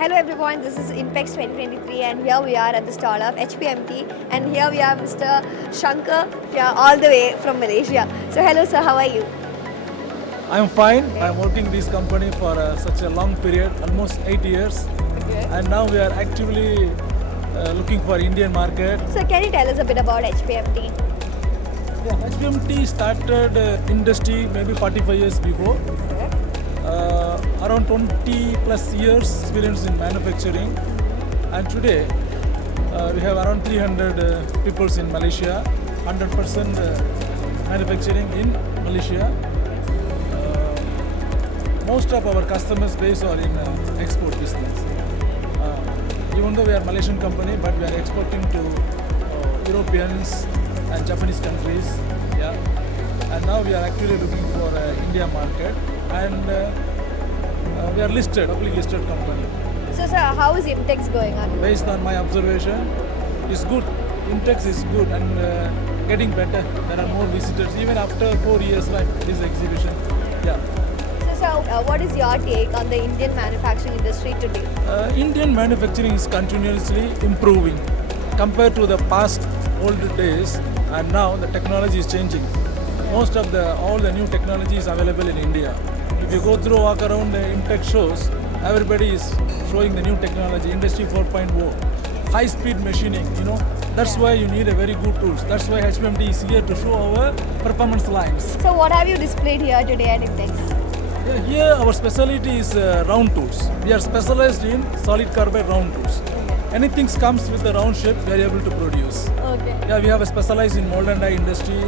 Hello everyone, this is IMTEX 2023 and here we are at the stall of HPMT and here we have Mr. Shankar all the way from Malaysia. So hello sir, how are you? I'm fine. I'm working in this company for such a long period, almost 8 years. Okay. And now we are actively looking for Indian market. So can you tell us a bit about HPMT? Yeah, HPMT started industry maybe 45 years before. Around 20 plus years experience in manufacturing. And today we have around 300 people in Malaysia, 100% manufacturing in Malaysia. Most of our customers base are in export business. Even though we are a Malaysian company, but we are exporting to Europeans and Japanese countries. Yeah. And now we are actually looking for India market, and we are listed, public listed company. So sir, how is IMTEX going on? Based on my observation, it's good. IMTEX is good and getting better. There are more visitors even after 4 years like this exhibition. Yeah. So sir, what is your take on the Indian manufacturing industry today? Indian manufacturing is continuously improving compared to the past old days, and now the technology is changing. Most of all the new technology is available in India. If you go through, walk around the IMTEX shows, everybody is showing the new technology, Industry 4.0, high-speed machining, That's why you need a very good tools. That's why HPMT is here to show our performance lines. So what have you displayed here today at IMTEX? Yeah, here our specialty is round tools. We are specialized in solid carbide round tools. Anything comes with the round shape, we are able to produce. Okay. Yeah, we have a specialized in mould and die industry,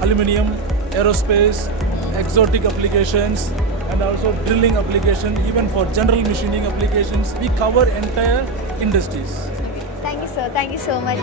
aluminium, aerospace, exotic applications, and also drilling application, even for general machining applications. We cover entire industries. Thank you sir, thank you so much.